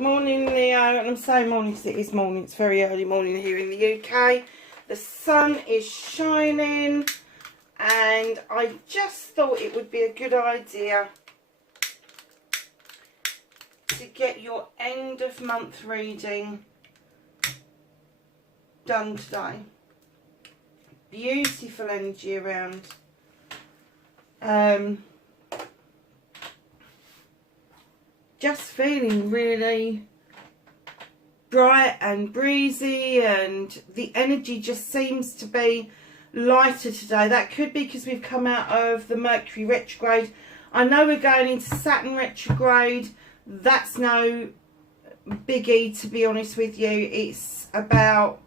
Morning, Leo, and I'm saying morning because it is morning. It's very early morning here in the UK. The sun is shining, and I just thought it would be a good idea to get your end of month reading done today. Beautiful energy around. Just feeling really bright and breezy, and the energy just seems to be lighter today. That could be because we've come out of the Mercury retrograde. I know we're going into Saturn retrograde. That's no biggie, to be honest with you. It's about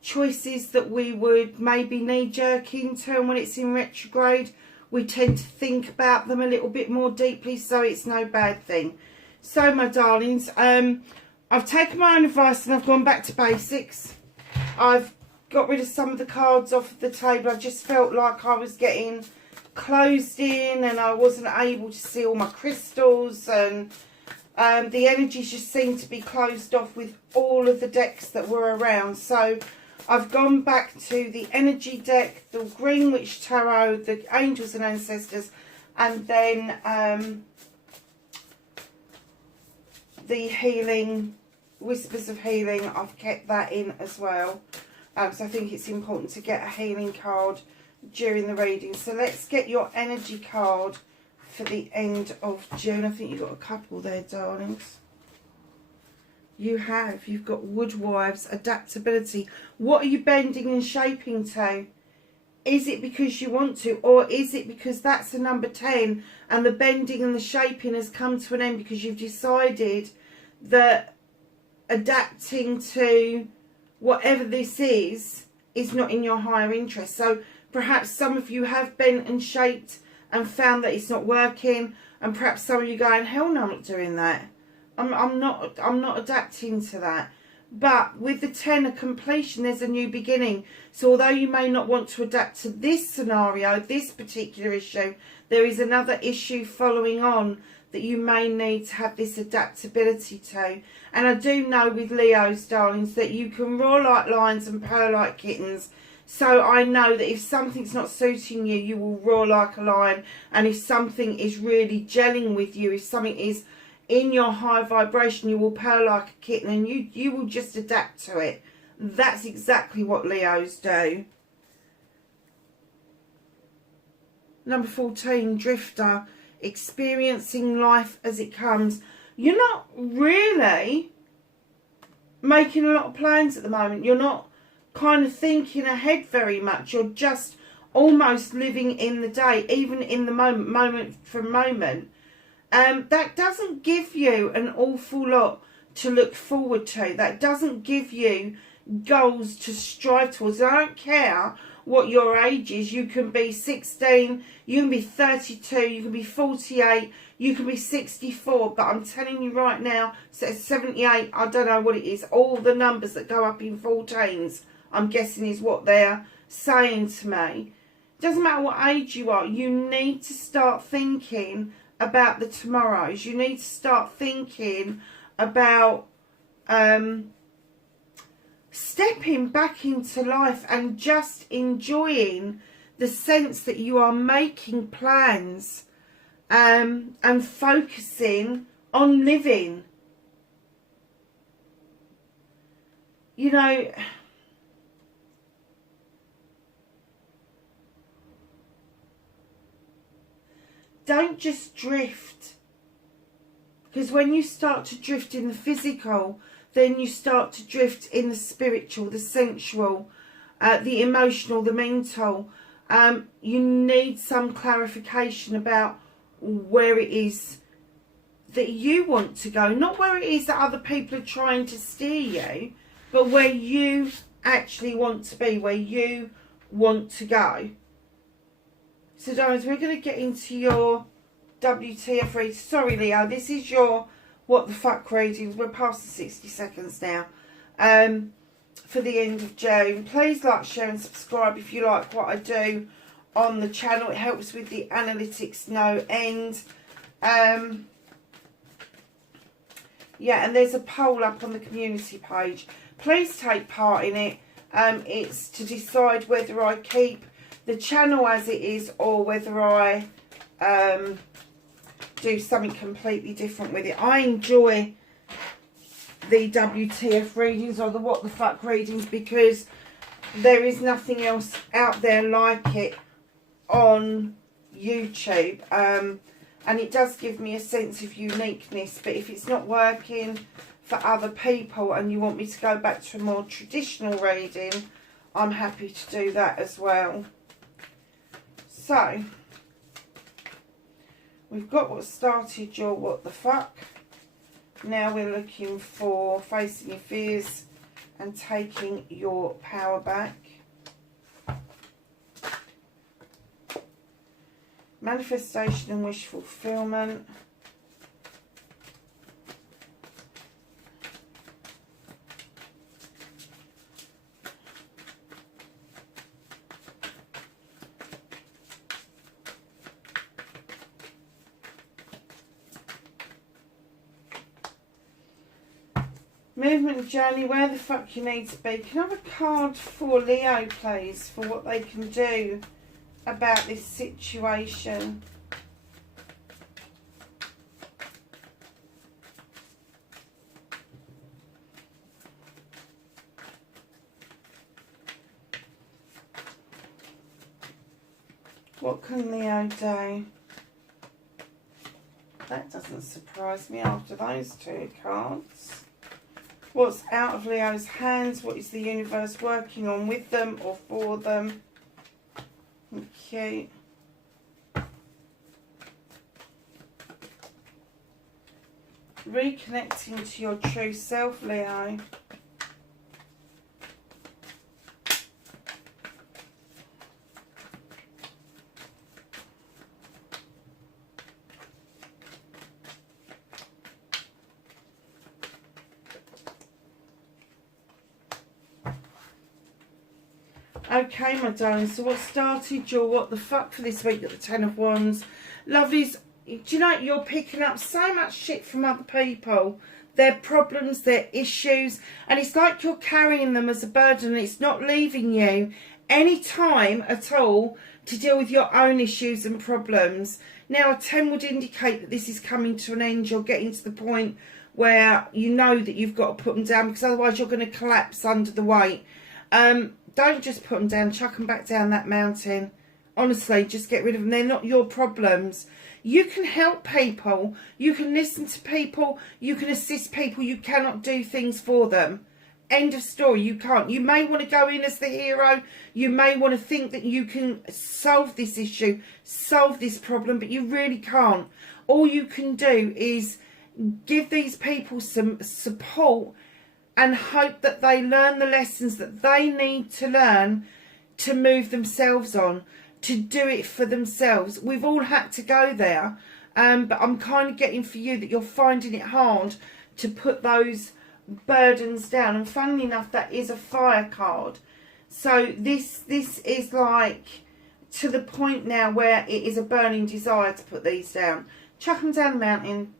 choices that we would maybe knee-jerk into, and when it's in retrograde we tend to think about them a little bit more deeply, so it's no bad thing. So, my darlings, I've taken my own advice and I've gone back to basics. I've got rid of some of the cards off the table. I just felt like I was getting closed in and I wasn't able to see all my crystals, and the energies just seemed to be closed off with all of the decks that were around. So I've gone back to the energy deck, the Green Witch Tarot, the Angels and Ancestors, and then the Healing, Whispers of Healing. I've kept that in as well. So I think it's important to get a healing card during the reading. So let's get your energy card for the end of June. I think you've got a couple there, darlings. You've got Woodwives, adaptability. What are you bending and shaping to? Is it because you want to, or is it because that's a number 10 and the bending and the shaping has come to an end because you've decided that adapting to whatever this is not in your higher interest? So perhaps some of you have bent and shaped and found that it's not working, and perhaps some of you going, hell no, I'm not doing that. I'm not adapting to that. But with the 10 of completion, there's a new beginning. So although you may not want to adapt to this scenario, this particular issue, there is another issue following on that you may need to have this adaptability to. And I do know with Leo's, darlings, that you can roar like lions and purr like kittens. So I know that if something's not suiting you, you will roar like a lion. And if something is really gelling with you, if something is in your high vibration, you will purr like a kitten, and you will just adapt to it. That's exactly what Leos do. Number 14, Drifter, experiencing life as it comes. You're not really making a lot of plans at the moment. You're not kind of thinking ahead very much. You're just almost living in the day, even in the moment from moment. That doesn't give you an awful lot to look forward to. That doesn't give you goals to strive towards. I don't care what your age is. You can be 16, you can be 32, you can be 48, you can be 64. But I'm telling you right now, so 78, I don't know what it is. All the numbers that go up in 14s, I'm guessing is what they're saying to me. Doesn't matter what age you are. You need to start thinking about the tomorrows. You need to start thinking about stepping back into life and just enjoying the sense that you are making plans and focusing on living. You know, don't just drift, because when you start to drift in the physical, then you start to drift in the spiritual, the sensual, the emotional, the mental. You need some clarification about where it is that you want to go, not where it is that other people are trying to steer you, but where you actually want to be, where you want to go. So, darlings, we're going to get into your WTF read. Sorry, Leo, this is your what the fuck reading. We're past the 60 seconds now. For the end of June. Please like, share and subscribe if you like what I do on the channel. It helps with the analytics no end. Yeah, and there's a poll up on the community page. Please take part in it. It's to decide whether I keep the channel as it is or whether I do something completely different with it. I enjoy the WTF readings or the what the fuck readings because there is nothing else out there like it on YouTube. And it does give me a sense of uniqueness, but if it's not working for other people and you want me to go back to a more traditional reading, I'm happy to do that as well. So, we've got what started your what the fuck. Now we're looking for facing your fears and taking your power back. Manifestation and wish fulfillment. Movement journey, where the fuck you need to be. Can I have a card for Leo, please, for what they can do about this situation? What can Leo do? That doesn't surprise me after those two cards. What's out of Leo's hands? What is the universe working on with them or for them? Okay. Reconnecting to your true self, Leo. Okay, my darling, so what started your what the fuck for this week at the Ten of Wands? Lovelies, do you know, you're picking up so much shit from other people, their problems, their issues, and it's like you're carrying them as a burden and it's not leaving you any time at all to deal with your own issues and problems. Now, a 10 would indicate that this is coming to an end. You're getting to the point where you know that you've got to put them down because otherwise you're going to collapse under the weight. Don't just put them down, chuck them back down that mountain. Honestly, just get rid of them. They're not your problems. You can help people. You can listen to people. You can assist people. You cannot do things for them. End of story. You can't. You may want to go in as the hero. You may want to think that you can solve this issue, solve this problem, but you really can't. All you can do is give these people some support and hope that they learn the lessons that they need to learn to move themselves on, to do it for themselves. We've all had to go there, but I'm kind of getting for you that you're finding it hard to put those burdens down. And funnily enough, that is a fire card. So this is like to the point now where it is a burning desire to put these down. Chuck them down the mountain.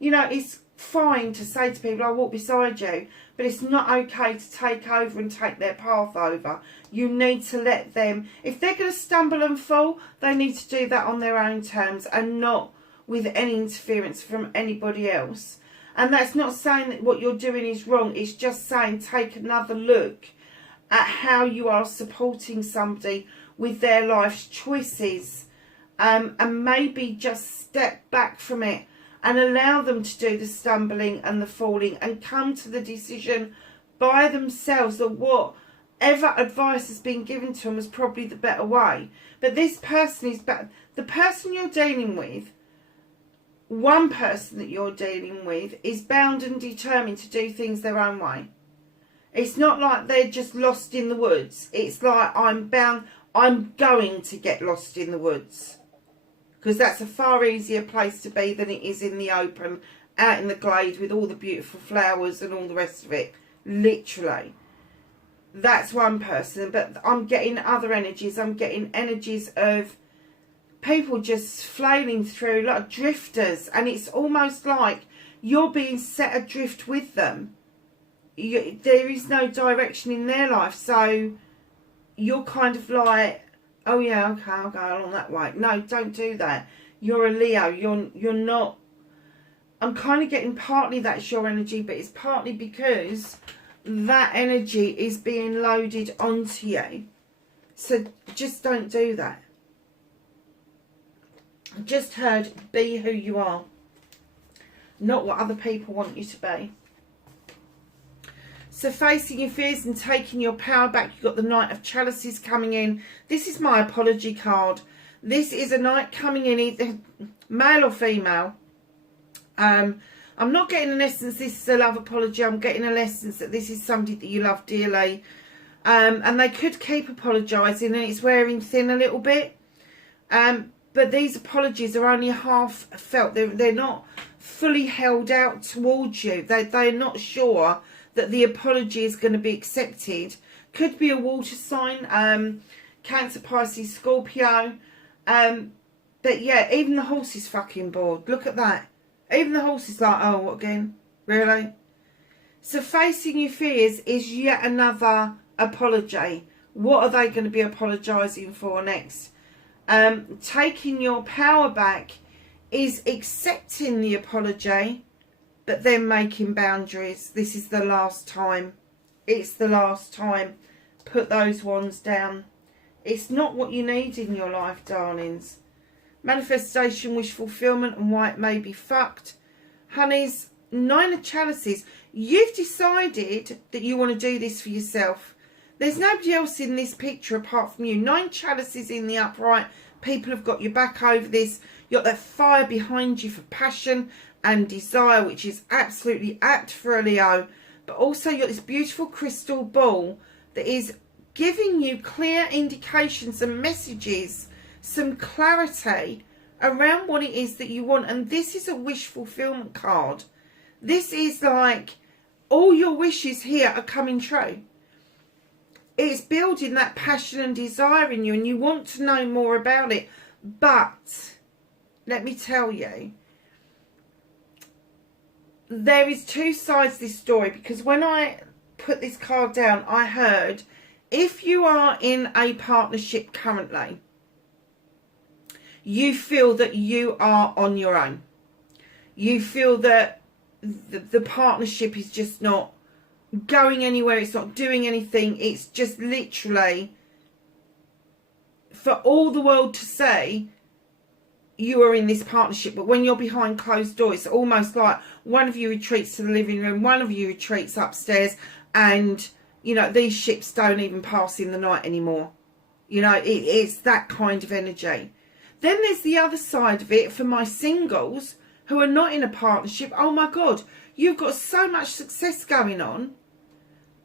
You know, it's fine to say to people, I'll walk beside you, but it's not okay to take over and take their path over. You need to let them, if they're going to stumble and fall, they need to do that on their own terms and not with any interference from anybody else. And that's not saying that what you're doing is wrong. It's just saying take another look at how you are supporting somebody with their life's choices, and maybe just step back from it and allow them to do the stumbling and the falling and come to the decision by themselves that whatever advice has been given to them was probably the better way. But this person is better. The person you're dealing with, one person that you're dealing with, is bound and determined to do things their own way. It's not like they're just lost in the woods. It's like I'm going to get lost in the woods. Because that's a far easier place to be than it is in the open, out in the glade with all the beautiful flowers and all the rest of it. Literally. That's one person. But I'm getting other energies. I'm getting energies of people just flailing through like drifters. And it's almost like you're being set adrift with them. There is no direction in their life, so you're kind of like, oh yeah, okay, I'll go along that way. No, don't do that. You're a Leo. You're not. I'm kind of getting partly that's your energy, but it's partly because that energy is being loaded onto you. So just don't do that. I just heard, be who you are, not what other people want you to be. So facing your fears and taking your power back, you've got the Knight of Chalices coming in. This is my apology card. This is a knight coming in, either male or female. I'm not getting an essence this is a love apology. I'm getting an essence that this is somebody that you love dearly. And they could keep apologising, and it's wearing thin a little bit. But these apologies are only half felt. They're not fully held out towards you. They're not sure that the apology is going to be accepted. Could be a water sign, Cancer, Pisces, Scorpio. But yeah, even the horse is fucking bored. Look at that. Even the horse is like, oh, what again? Really? So facing your fears is yet another apology. What are they going to be apologising for next? Taking your power back is accepting the apology, but then making boundaries. This is the last time. It's the last time. Put those wands down. It's not what you need in your life, darlings. Manifestation, wish fulfillment, and why it may be fucked. Honeys, 9 of Chalices. You've decided that you want to do this for yourself. There's nobody else in this picture apart from you. 9 Chalices in the upright. People have got your back over this. You've got that fire behind you for passion and desire, which is absolutely apt for a Leo. But also you've got this beautiful crystal ball that is giving you clear indications and messages, some clarity around what it is that you want. And this is a wish fulfillment card. This is like all your wishes here are coming true. It's building that passion and desire in you, and you want to know more about it. But let me tell you, there is 2 sides to this story, because when I put this card down, I heard, if you are in a partnership currently, you feel that you are on your own. You feel that the partnership is just not going anywhere. It's not doing anything. It's just literally for all the world to say you are in this partnership. But when you're behind closed doors, it's almost like one of you retreats to the living room, one of you retreats upstairs, and you know, these ships don't even pass in the night anymore. You know, it's that kind of energy. Then there's the other side of it for my singles who are not in a partnership. Oh my God, you've got so much success going on.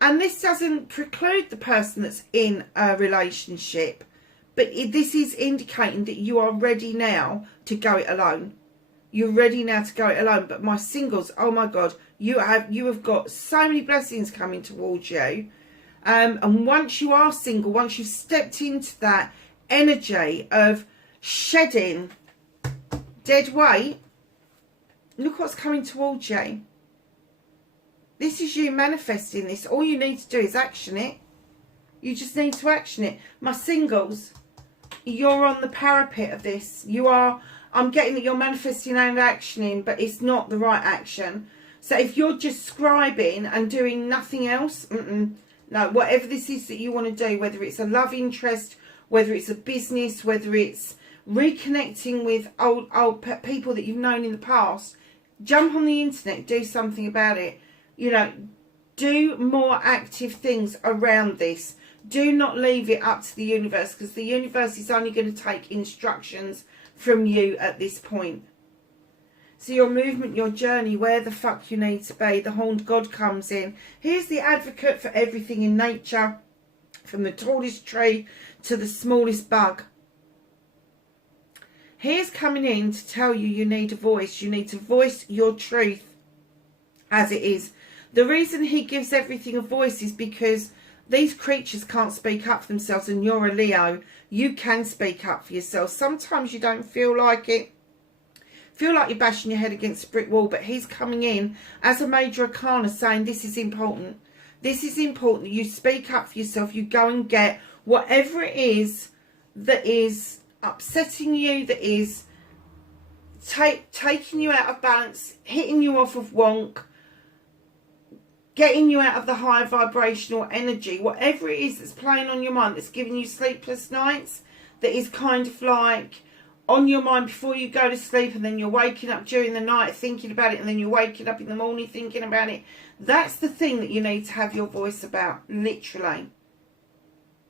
And this doesn't preclude the person that's in a relationship. But this is indicating that you are ready now to go it alone. You're ready now to go it alone. But my singles, oh my God, you have got so many blessings coming towards you. And once you are single, once you've stepped into that energy of shedding dead weight, look what's coming towards you. This is you manifesting this. All you need to do is action it. You just need to action it. My singles, you're on the parapet of this. You are, I'm getting that you're manifesting and actioning, but it's not the right action. So if you're just scribing and doing nothing else, no, whatever this is that you want to do, whether it's a love interest, whether it's a business, whether it's reconnecting with old people that you've known in the past, jump on the internet, do something about it. You know, do more active things around this. Do not leave it up to the universe, because the universe is only going to take instructions from you at this point. So your movement, your journey, where the fuck you need to be, the horned god comes in. Here's the advocate for everything in nature, from the tallest tree to the smallest bug. Here's coming in to tell you you need a voice. You need to voice your truth as it is. The reason he gives everything a voice is because these creatures can't speak up for themselves, and you're a Leo. You can speak up for yourself. Sometimes you don't feel like it. feel like you're bashing your head against a brick wall, but he's coming in as a major arcana saying this is important. This is important. You speak up for yourself. You go and get whatever it is that is upsetting you, that is taking you out of balance, hitting you off of wonk, getting you out of the high vibrational energy, whatever it is that's playing on your mind, that's giving you sleepless nights, that is kind of like on your mind before you go to sleep, and then you're waking up during the night thinking about it, and then you're waking up in the morning thinking about it. That's the thing that you need to have your voice about, literally.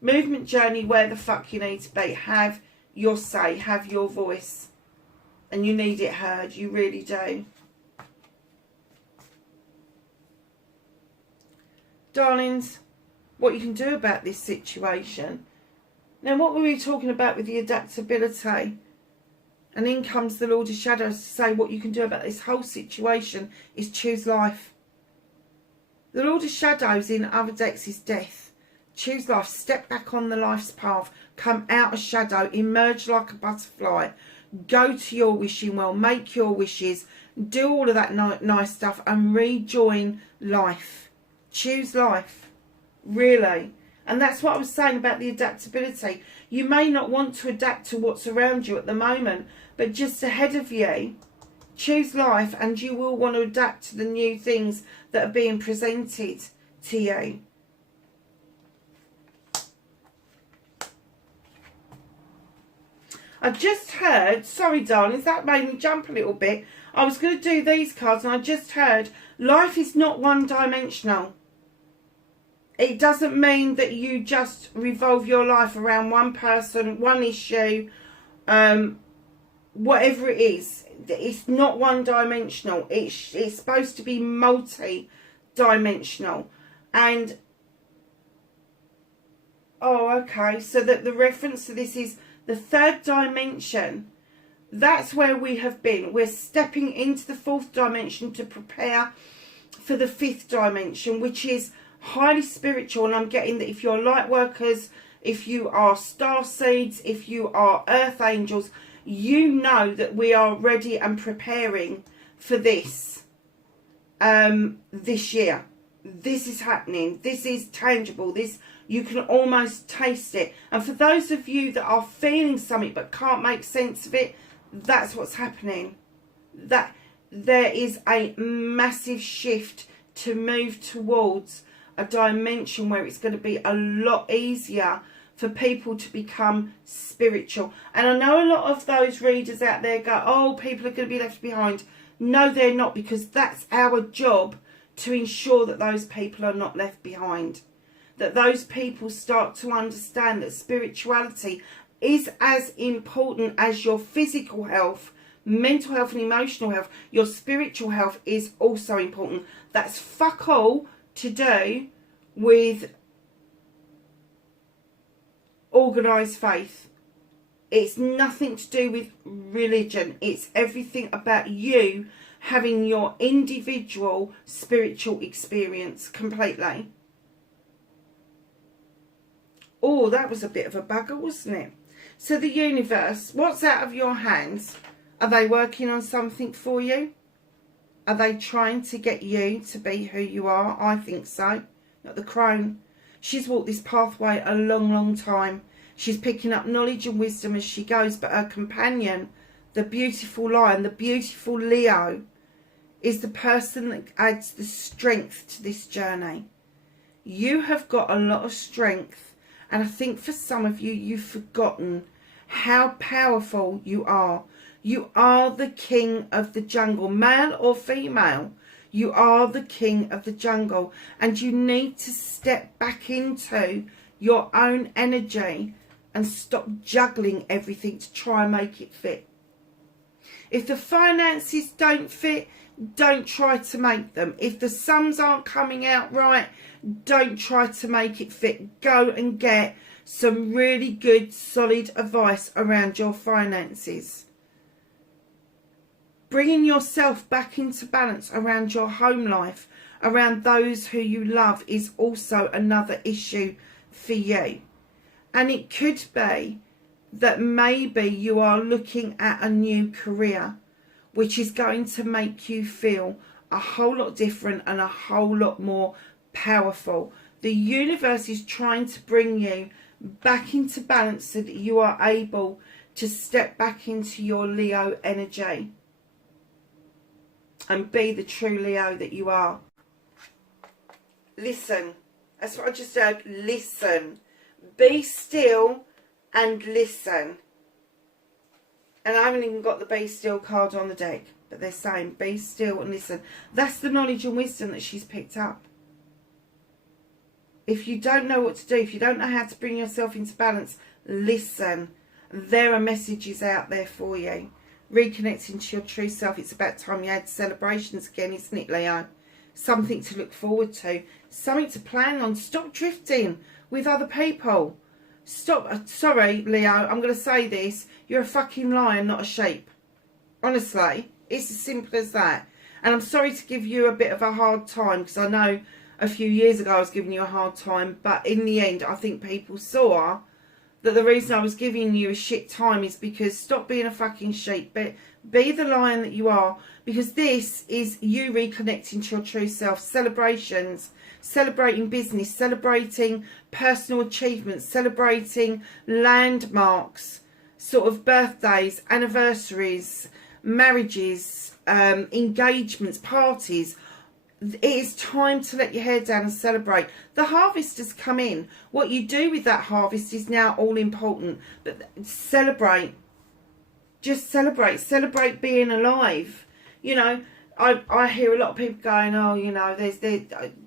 Movement journey, where the fuck you need to be. Have your say, have your voice. And you need it heard, you really do. Darlings, what you can do about this situation. Now, what were we talking about with the adaptability? And in comes the Lord of Shadows to say what you can do about this whole situation is choose life. The Lord of Shadows in other decks is death. Choose life. Step back on the life's path. Come out of shadow. Emerge like a butterfly. Go to your wishing well. Make your wishes. Do all of that nice stuff and rejoin life. Choose life. Really. And that's what I was saying about the adaptability. You may not want to adapt to what's around you at the moment, but just ahead of you, choose life, and you will want to adapt to the new things that are being presented to you. I just heard, sorry darlings, that made me jump a little bit. I was going to do these cards and I just heard life is not one-dimensional. It doesn't mean that you just revolve your life around one person, one issue, whatever it is. It's not one-dimensional. It's supposed to be multi-dimensional. And, oh, okay, so that the reference to this is the third dimension. That's where we have been. We're stepping into the fourth dimension to prepare for the fifth dimension, which is highly spiritual. And I'm getting that if you're light workers, if you are star seeds, if you are earth angels, you know that we are ready and preparing for this this year. This is happening. This is tangible. This, you can almost taste it. And for those of you that are feeling something but can't make sense of it, that's what's happening. That there is a massive shift to move towards a dimension where it's going to be a lot easier for people to become spiritual. And I know a lot of those readers out there go, oh, people are going to be left behind. No, they're not, because that's our job, to ensure that those people are not left behind. That those people start to understand that spirituality is as important as your physical health, mental health and emotional health. Your spiritual health is also important. That's fuck all to do with organised faith. It's nothing to do with religion. It's everything about you having your individual spiritual experience completely. Oh, that was a bit of a bugger, wasn't it? So the universe, what's out of your hands? Are they working on something for you? Are they trying to get you to be who you are? I think so. Not the crone. She's walked this pathway a long, long time. She's picking up knowledge and wisdom as she goes, but her companion, the beautiful lion, the beautiful Leo, is the person that adds the strength to this journey. You have got a lot of strength, and I think for some of you, you've forgotten how powerful you are. You are the king of the jungle, male or female. You are the king of the jungle, and you need to step back into your own energy and stop juggling everything to try and make it fit. If the finances don't fit, don't try to make them. If the sums aren't coming out right, don't try to make it fit. Go and get some really good, solid advice around your finances. Bringing yourself back into balance around your home life, around those who you love, is also another issue for you. And it could be that maybe you are looking at a new career, which is going to make you feel a whole lot different and a whole lot more powerful. The universe is trying to bring you back into balance so that you are able to step back into your Leo energy and be the true Leo that you are. Listen. That's what I just heard. Listen. Be still and listen. And I haven't even got the be still card on the deck, but they're saying be still and listen. That's the knowledge and wisdom that she's picked up. If you don't know what to do, if you don't know how to bring yourself into balance, listen. There are messages out there for you. Reconnecting to your true self. It's about time you had celebrations again, isn't it, Leo? Something to look forward to. Something to plan on. Stop drifting with other people. Stop. Sorry, Leo, I'm going to say this. You're a fucking lion, not a sheep. Honestly, it's as simple as that. And I'm sorry to give you a bit of a hard time, because I know a few years ago I was giving you a hard time. But in the end, I think people saw that the reason I was giving you a shit time is because stop being a fucking sheep. But be the lion that you are. Because this is you reconnecting to your true self. Celebrations. Celebrating business. Celebrating personal achievements. Celebrating landmarks. Sort of birthdays, anniversaries, marriages, engagements, parties. It is time to let your hair down and celebrate. The harvest has come in. What you do with that harvest is now all important. But celebrate. Just celebrate. Celebrate being alive. You know, I hear a lot of people going, oh, you know,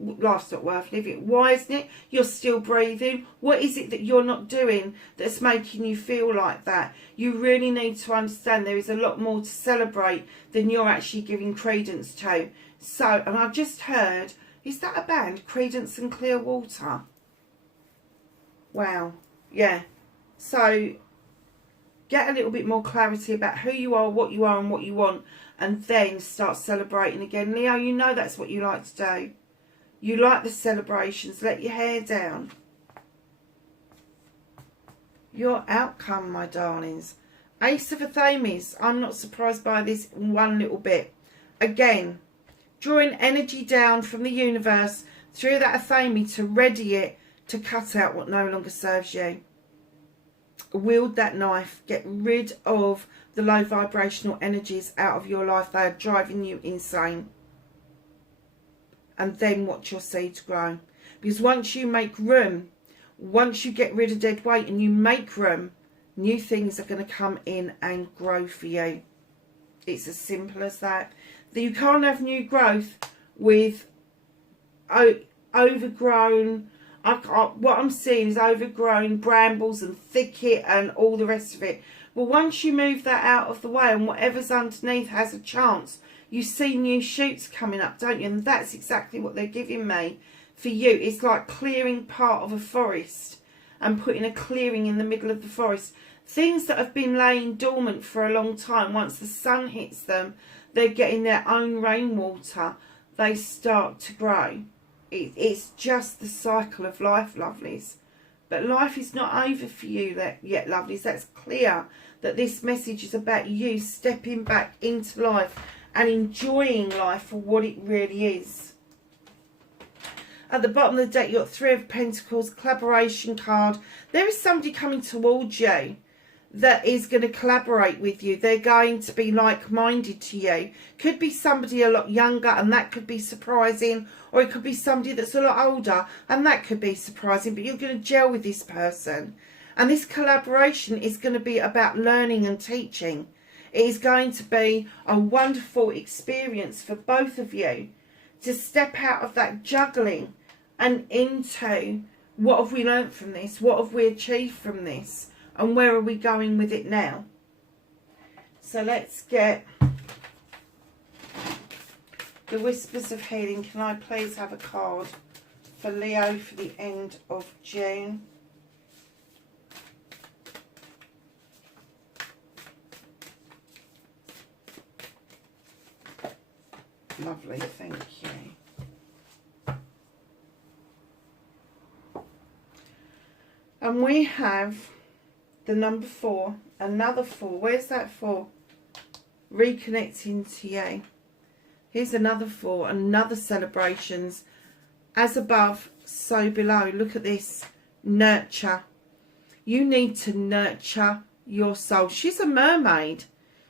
life's not worth living. Why isn't it? You're still breathing. What is it that you're not doing that's making you feel like that? You really need to understand there is a lot more to celebrate than you're actually giving credence to. So, and I've just heard, is that a band? Credence and Clearwater. Wow. Yeah. So, get a little bit more clarity about who you are, and what you want. And then start celebrating again. Leo, you know that's what you like to do. You like the celebrations. Let your hair down. Your outcome, my darlings. Ace of Athames. I'm not surprised by this one little bit. Again, drawing energy down from the universe through that Athame to ready it to cut out what no longer serves you. Wield that knife. Get rid of the low vibrational energies out of your life. They are driving you insane. And then watch your seeds grow. Because once you make room, once you get rid of dead weight and you make room, new things are going to come in and grow for you. It's as simple as that. You can't have new growth with overgrown. What I'm seeing is overgrown brambles and thicket and all the rest of it. Well, once you move that out of the way and whatever's underneath has a chance, you see new shoots coming up, don't you? And that's exactly what they're giving me for you. It's like clearing part of a forest and putting a clearing in the middle of the forest. Things that have been laying dormant for a long time, once the sun hits them, they're getting their own rainwater. They start to grow. It's just the cycle of life, lovelies. But life is not over for you yet, lovelies. That's clear that this message is about you stepping back into life and enjoying life for what it really is. At the bottom of the deck, you've got Three of Pentacles, collaboration card. There is somebody coming towards you that is going to collaborate with you. They're going to be like-minded to you. Could be somebody a lot younger, and that could be surprising. Or it could be somebody that's a lot older, and that could be surprising. But you're going to gel with this person. And this collaboration is going to be about learning and teaching. It is going to be a wonderful experience for both of you to step out of that juggling and into what have we learnt from this? What have we achieved from this? And where are we going with it now? So let's get the Whispers of Healing. Can I please have a card for Leo for the end of June? Lovely, thank you. And we have the number 4, another 4. Where's that 4? reconnecting to you. Here's another 4, another celebrations. As above, so below. Look at this. Nurture. You need to nurture your soul. She's a mermaid.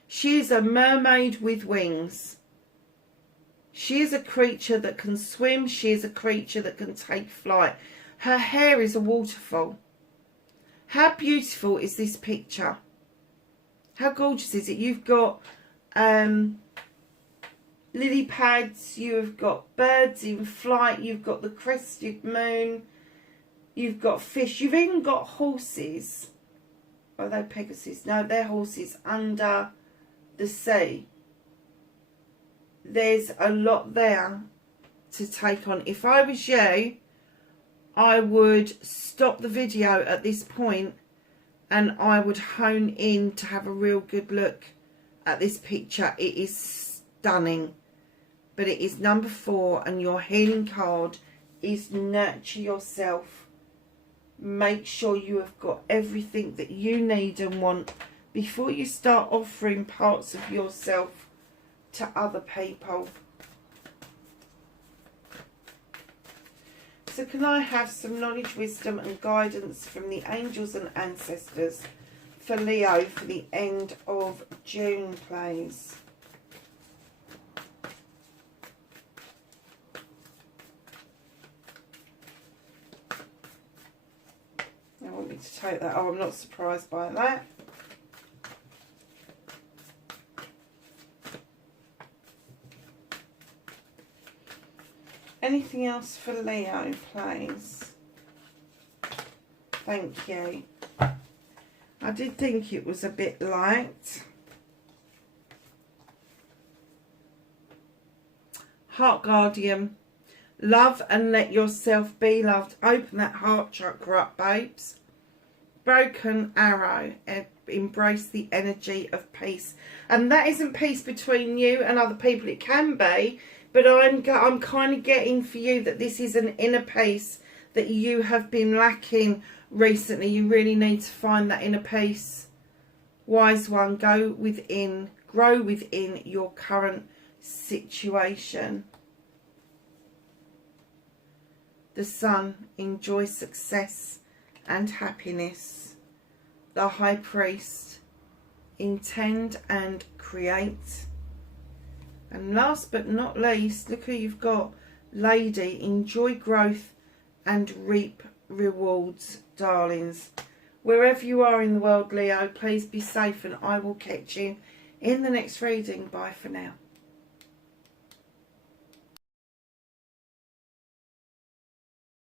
She is a mermaid with wings. She is a creature that can swim. She is a creature that can take flight. Her hair is a waterfall. How beautiful is this picture? How gorgeous is it? You've got lily pads. You've got birds in flight. You've got the crested moon. You've got fish. You've even got horses. Are they Pegasus? No, they're horses under the sea. There's a lot there to take on. If I was you, I would stop the video at this point and I would hone in to have a real good look at this picture. It is stunning. But it is number 4 and your healing card is nurture yourself. Make sure you have got everything that you need and want before you start offering parts of yourself to other people. So can I have some knowledge, wisdom and guidance from the angels and ancestors for Leo for the end of June, please? I want me to take that. Oh, I'm not surprised by that. Anything else for Leo, please? Thank you. I did think it was a bit light. Heart Guardian. Love and let yourself be loved. Open that heart chakra up, babes. Broken arrow. Embrace the energy of peace. And that isn't peace between you and other people. It can be. But I'm kind of getting for you that this is an inner peace that you have been lacking recently. You really need to find that inner peace. Wise one, go within, grow within your current situation. The Sun, enjoy success and happiness. The High Priest, intend and create. And last but not least, look who you've got. Lady, enjoy growth and reap rewards, darlings. Wherever you are in the world, Leo, please be safe and I will catch you in the next reading. Bye for now.